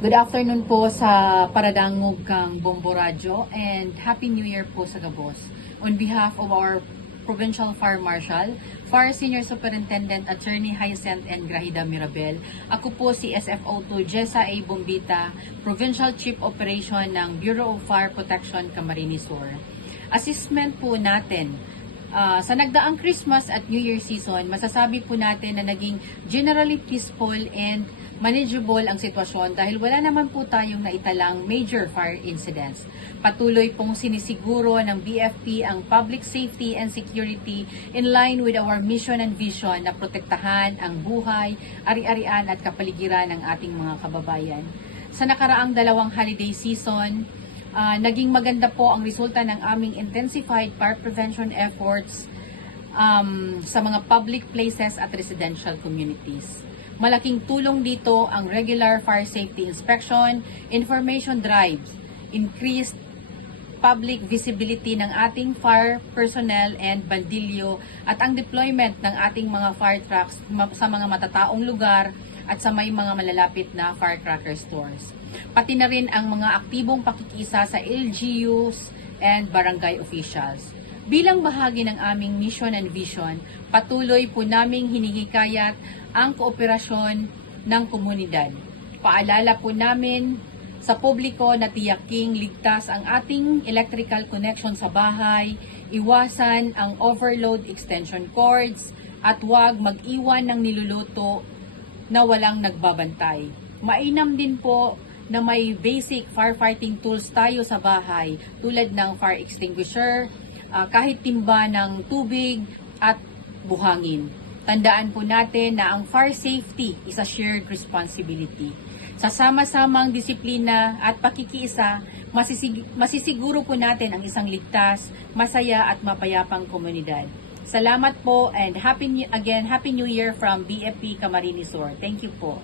Good afternoon po sa paradangog kang Bombo Radyo and Happy New Year po sa Gabos. On behalf of our Provincial Fire Marshal, Fire Senior Superintendent Attorney Hyacinth N. Grahida Mirabel, ako po si SFO2 Jessa A. Bombita, Provincial Chief Operation ng Bureau of Fire Protection, Camarines Sur. Assessment po natin sa nagdaang Christmas at New Year season, masasabi po natin na naging generally peaceful and manageable ang sitwasyon dahil wala naman po tayong naitalang major fire incidents. Patuloy pong sinisiguro ng BFP ang public safety and security in line with our mission and vision na protektahan ang buhay, ari-arian at kapaligiran ng ating mga kababayan. Sa nakaraang dalawang holiday season, naging maganda po ang resulta ng aming intensified fire prevention efforts sa mga public places at residential communities. Malaking tulong dito ang regular fire safety inspection, information drives, increased public visibility ng ating fire personnel and bandilyo at ang deployment ng ating mga fire trucks sa mga matataong lugar at sa may mga malalapit na firecracker stores. Pati na rin ang mga aktibong pakikiisa sa LGUs and barangay officials. Bilang bahagi ng aming mission and vision, patuloy po naming hinihikayat ang kooperasyon ng komunidad. Paalala po namin sa publiko na tiyaking ligtas ang ating electrical connection sa bahay, iwasan ang overload extension cords, at huwag mag-iwan ng niluluto na walang nagbabantay. Mainam din po na may basic firefighting tools tayo sa bahay tulad ng fire extinguisher, kahit timba ng tubig at buhangin. Tandaan po natin na ang fire safety is a shared responsibility. Sa sama-samang disiplina at pakikiisa, masisiguro po natin ang isang ligtas, masaya at mapayapang komunidad. Salamat po and Happy New Year from BFP Camarines Sur. Thank you po.